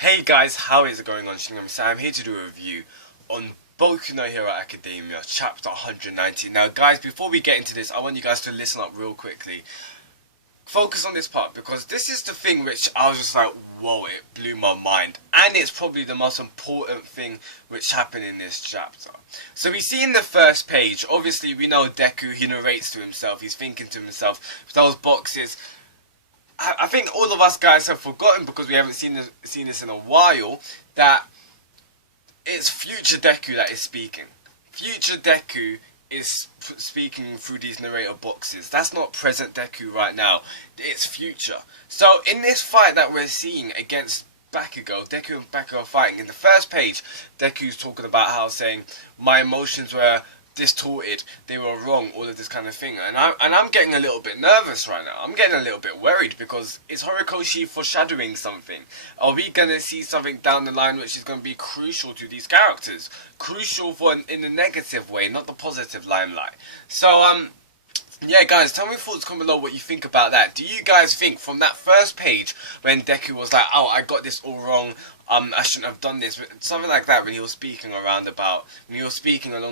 Hey guys, how is it going on? So I'm here to do a review on Boku no Hero Academia, chapter 190. Now guys, before we get into this, I want you guys to listen up real quickly. Focus on this part, because this is the thing which I was just like, whoa, it blew my mind. And it's probably the most important thing which happened in this chapter. So we see in the first page, obviously we know Deku, he narrates to himself, he's thinking to himself, those boxes. I think all of us guys have forgotten, because we haven't seen this in a while, that it's future Deku that is speaking. Future Deku is speaking through these narrator boxes. That's not present Deku right now. It's future. So in this fight that we're seeing against Bakugou, Deku and Bakugou are fighting. In the first page, Deku's talking about how saying, my emotions were distorted, they were wrong, all of this kind of thing, and I'm getting a little bit nervous right now. I'm getting a little bit worried, because is Horikoshi foreshadowing something? Are we gonna see something down the line which is gonna be crucial to these characters? Crucial in the negative way, not the positive limelight. So yeah guys, tell me your thoughts, comment below what you think about that. Do you guys think from that first page when Deku was like, oh, I got this all wrong, I shouldn't have done this, something like that, when he was speaking along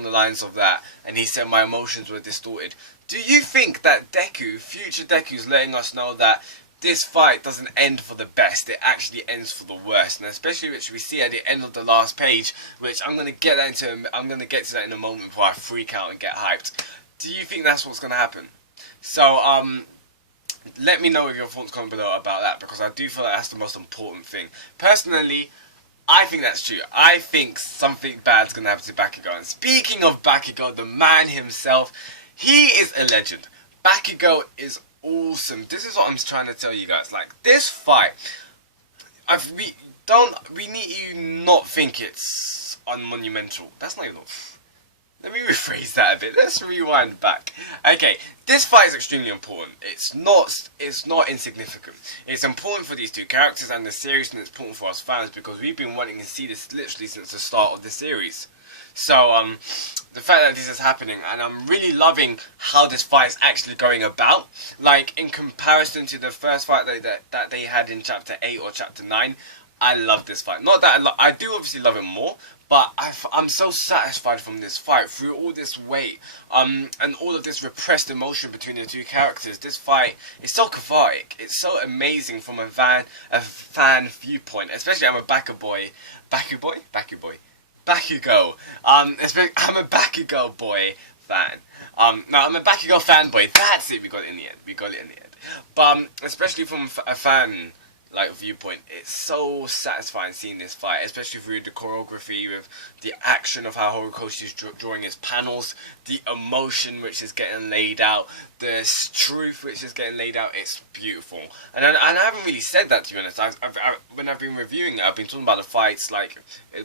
the lines of that, and he said my emotions were distorted. Do you think that Deku, future Deku, is letting us know that this fight doesn't end for the best, it actually ends for the worst? And especially which we see at the end of the last page, which I'm gonna get to that in a moment before I freak out and get hyped. Do you think that's what's gonna happen? So let me know your thoughts, comment below about that, because I do feel like that's the most important thing. Personally, I think that's true. I think something bad's gonna happen to Bakugou. And speaking of Bakugou, the man himself, he is a legend. Bakugou is awesome. This is what I'm trying to tell you guys. Like, this fight, we need you not think it's unmonumental. That's not even. Let me rephrase that a bit. Let's rewind back. Okay, this fight is extremely important. It's not insignificant. It's important for these two characters and the series, and it's important for us fans, because we've been wanting to see this literally since the start of the series. So the fact that this is happening, and I'm really loving how this fight is actually going about. Like, in comparison to the first fight that they had in chapter 8 or chapter 9, I love this fight. Not that I do obviously love it more, but I'm so satisfied from this fight, through all this weight, and all of this repressed emotion between the two characters. This fight is so cathartic. It's so amazing from a fan viewpoint. Especially, I'm a Bakugou. I'm a Bakugou boy fan. No, I'm a Bakugou fanboy. That's it. We got it in the end. But especially from a fan viewpoint, it's so satisfying seeing this fight, especially through the choreography, with the action of how Horikoshi is drawing his panels, the emotion which is getting laid out, the truth which is getting laid out. It's beautiful. And I haven't really said that, to be honest. When I've been reviewing it, I've been talking about the fights, like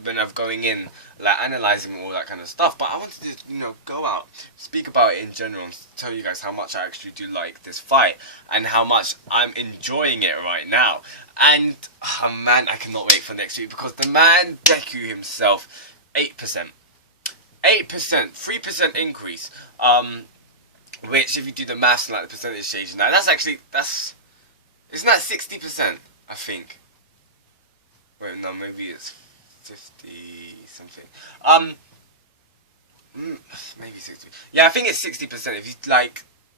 when I'm going in, like analysing all that kind of stuff. But I wanted to, go out, speak about it in general, and tell you guys how much I actually do like this fight, and how much I'm enjoying it right now. And, oh man, I cannot wait for next week, because the man, Deku himself, 8%. 3% increase. Which, if you do the maths and the percentage change, now isn't that 60%, I think? Wait, no, maybe it's 50 something. Maybe 60. Yeah, I think it's 60%. If you,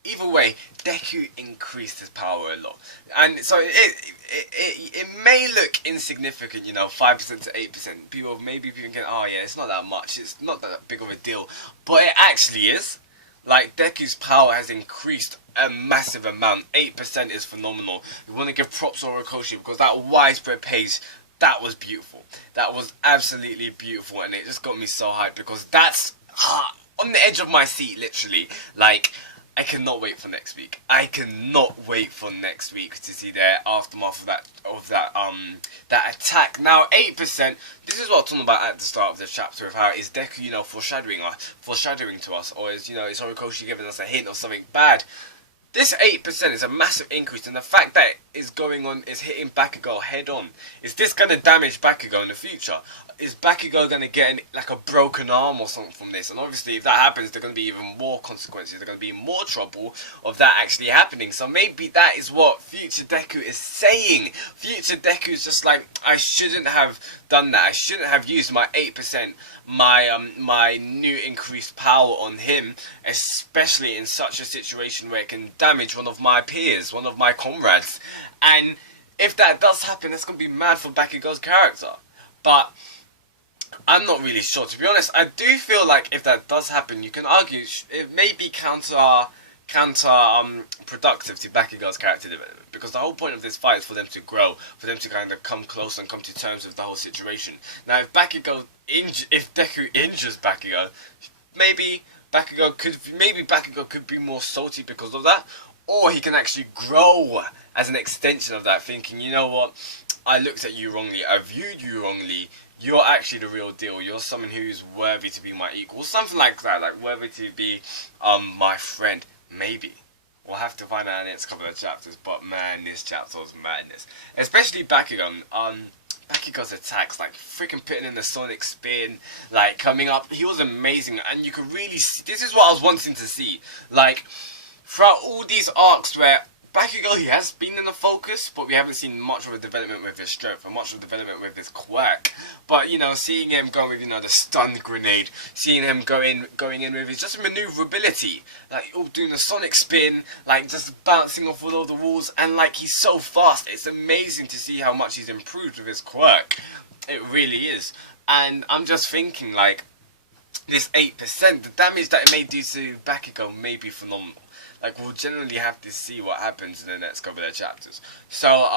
either way, Deku increased his power a lot. And so it may look insignificant, 5% to 8%. Maybe people can, oh yeah, it's not that much, it's not that big of a deal. But it actually is. Like, Deku's power has increased a massive amount. 8% is phenomenal. We want to give props to Horikoshi, because that widespread page, that was beautiful. That was absolutely beautiful, and it just got me so hyped, because that's on the edge of my seat, literally. Like, I cannot wait for next week. I cannot wait for next week to see the aftermath of that attack. Now, 8%. This is what I was talking about at the start of the chapter, of how is Deku, foreshadowing to us, or is Horikoshi giving us a hint of something bad? This 8% is a massive increase, and the fact that it is going on is hitting Bakugou head on. Is this going to damage Bakugou in the future? Is Bakugou going to get like a broken arm or something from this? And obviously if that happens, there are going to be even more consequences. There's going to be more trouble of that actually happening. So maybe that is what future Deku is saying. Future Deku is just like, I shouldn't have done that. I shouldn't have used my 8%, my new increased power on him, especially in such a situation where it can damage one of my peers, one of my comrades. And if that does happen, it's going to be mad for Bakugou's character. But I'm not really sure. To be honest, I do feel like if that does happen, you can argue it may be productive to Bakugou's character development, because the whole point of this fight is for them to grow, for them to kind of come close and come to terms with the whole situation. Now, if Deku injures Bakugou, maybe Bakugou could be more salty because of that, or he can actually grow as an extension of that, thinking, you know what, I looked at you wrongly, I viewed you wrongly. You're actually the real deal. You're someone who's worthy to be my equal. Something like that. Like, worthy to be my friend. Maybe. We'll have to find out in the next couple of chapters. But man, this chapter was madness. Especially Bakugou. Bakugou's attacks. Like, freaking putting in the sonic spin. Like, coming up. He was amazing. And you could really see. This is what I was wanting to see. Like, throughout all these arcs where Bakugou, he has been in the focus, but we haven't seen much of a development with his strength, and much of a development with his quirk. But, you know, seeing him going with, you know, the stun grenade, seeing him going in with his just maneuverability, like, doing the sonic spin, like, just bouncing off all of the walls, and, like, he's so fast. It's amazing to see how much he's improved with his quirk. It really is. And I'm just thinking, like, this 8%, the damage that it may do to Bakugou may be phenomenal. Like, we'll generally have to see what happens in the next couple of chapters. So,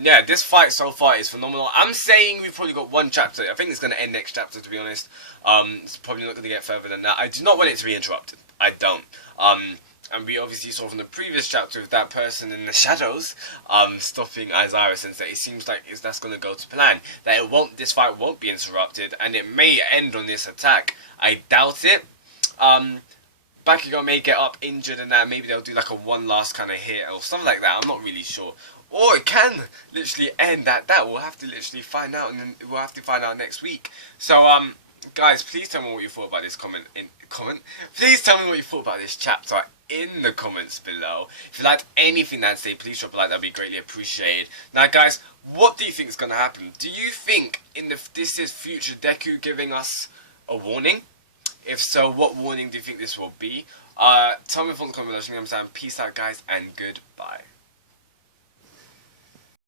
yeah, this fight so far is phenomenal. I'm saying we've probably got one chapter. I think it's going to end next chapter, to be honest. It's probably not going to get further than that. I do not want it to be interrupted. I don't. And we obviously saw from the previous chapter with that person in the shadows, stopping Aizawa Sensei. It seems like that's going to go to plan. That this fight won't be interrupted, and it may end on this attack. I doubt it. Bakugou may get up injured and that. Maybe they'll do like a one last kind of hit or something like that. I'm not really sure. Or it can literally end at that. We'll have to literally find out, and then we'll have to find out next week. So, guys, please tell me what you thought about this Please tell me what you thought about this chapter in the comments below. If you liked anything that I say, please drop a like. That'd be greatly appreciated. Now, guys, what do you think is going to happen? Do you think this is future Deku giving us a warning? If so, what warning do you think this will be? Tell me in the comments below. Peace out, guys, and goodbye.